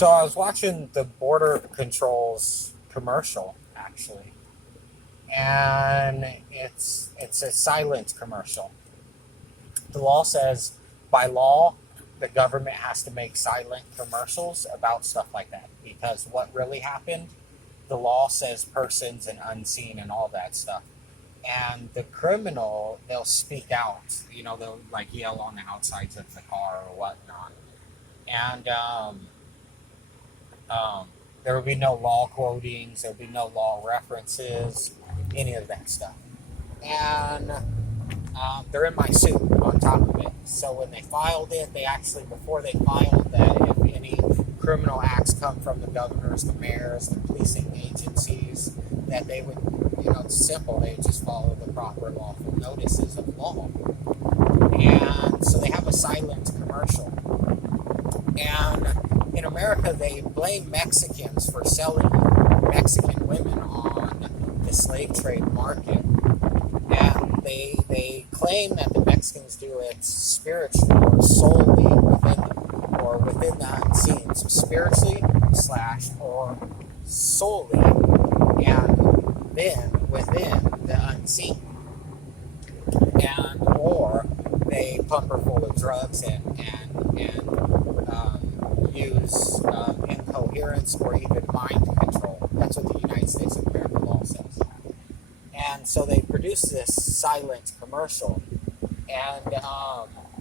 So I was watching the Border Control's commercial, actually, and it's a silent commercial. The law says, by law, the government has to make silent commercials about stuff like that, because what really happened, the law says persons and unseen and all that stuff. And the criminal, they'll speak out. They'll like yell on the outsides of the car or whatnot. And um, there will be no law quotings. There will be no law references. Any of that stuff. And they're in my suit on top of it. So when they filed it, they actually, before they filed that, if any criminal acts come from the governors, the mayors, the policing agencies, that they would, it's simple, they would just follow the proper lawful notices of law. And so they have a silent commercial. And in America, they blame Mexicans for selling Mexican women on the slave trade market. And they claim that the Mexicans do it spiritually or solely within the unseen. So spiritually / or solely, and then within the unseen. And or they pump her full of drugs and use incoherence or even mind control. That's what the United States of America law says. And so they produced this silent commercial, and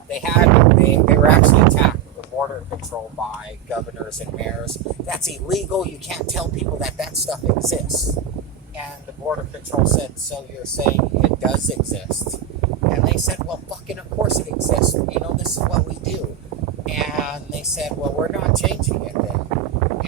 they were actually attacked, the border control, by governors and mayors. That's illegal. You can't tell people that stuff exists. And the border control said, so you're saying it does exist? And they said, well, fucking of course it exists. This is what we do. And they said, well, we're not changing it then.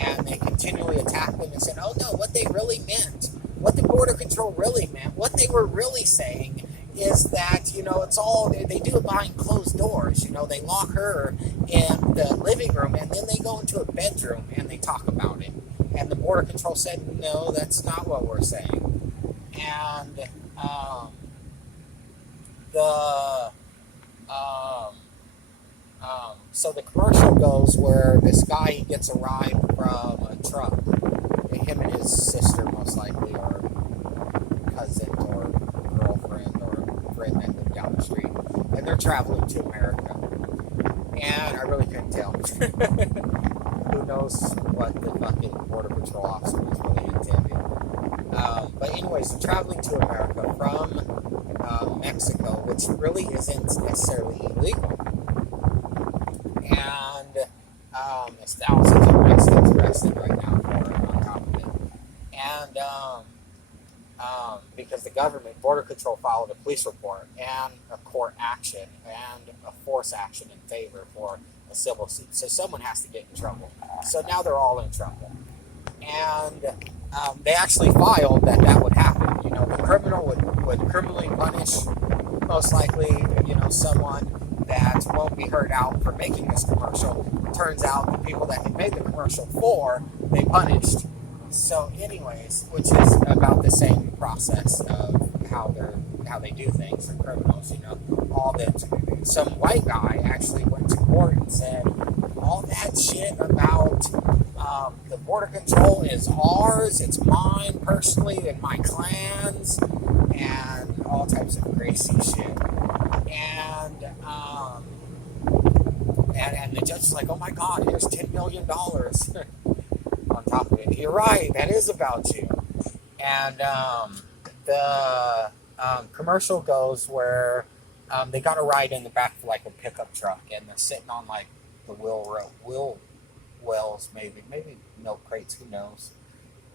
And they continually attacked them and said, oh no, what they really meant, what the border control really meant, what they were really saying is that, it's all, they do it behind closed doors. They lock her in the living room and then they go into a bedroom and they talk about it. And the border control said, no, that's not what we're saying. And so the commercial goes where this guy, he gets a ride from a truck. Him and his sister, most likely, or cousin, or girlfriend, or friend that lived down the street. And they're traveling to America. And I really couldn't tell. Who knows what the fucking Border Patrol officer was really intending. But anyways, they're traveling to America from Mexico, which really isn't necessarily illegal. And there's thousands of Mexicans arrested right now for it, on top of it. And because the government, Border Control, followed a police report and a court action and a force action in favor for a civil suit. So someone has to get in trouble. So now they're all in trouble. And they actually filed that would happen. The criminal would criminally punish, most likely, someone that won't be heard out for making this commercial. Turns out the people that he made the commercial for, they punished. So anyways, which is about the same process of how they do things for criminals, all that. Some white guy actually went to court and said, all that shit about the border control is ours, it's mine personally and my clan's, and all types of crazy shit. And the judge is like, oh my God, here's $10 million on top of it. You're right, that is about you. And the commercial goes where they got a ride in the back of like a pickup truck, and they're sitting on like the wheel wells, maybe milk crates, who knows.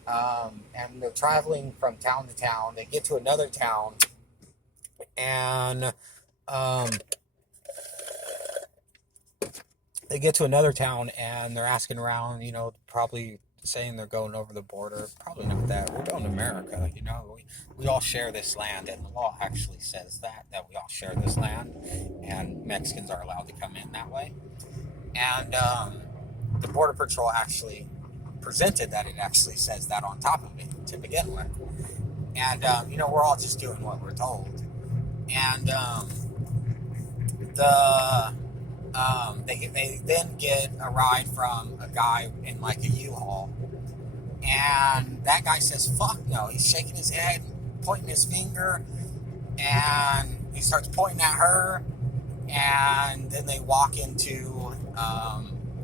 And they're traveling from town to town. They get to another town, and they're asking around, probably saying they're going over the border. Probably not that. We're going to America, we all share this land, and the law actually says that we all share this land, and Mexicans are allowed to come in that way. And the Border Patrol actually presented that it actually says that on top of it to begin with. And, we're all just doing what we're told. And the They then get a ride from a guy in like a U-Haul, and that guy says, "Fuck no!" He's shaking his head, pointing his finger, and he starts pointing at her. And then they walk into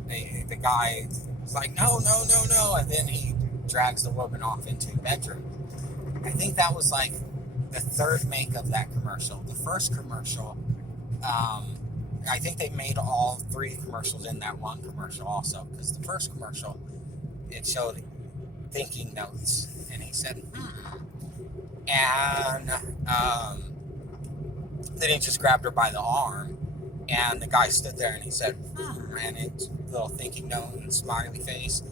the guy is like, "No, no, no, no!" And then he drags the woman off into the bedroom. I think that was like the third make of that commercial. The first commercial, I think they made all three commercials in that one commercial also, because the first commercial, it showed thinking notes, and he said, and then he just grabbed her by the arm, and the guy stood there and he said, and it's a little thinking note and smiley face,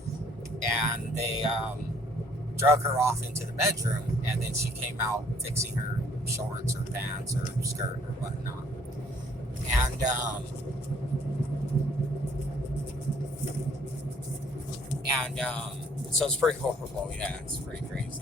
and they drug her off into the bedroom, and then she came out fixing her shorts or pants or skirt or whatnot. And so it's pretty horrible. Yeah, it's pretty crazy.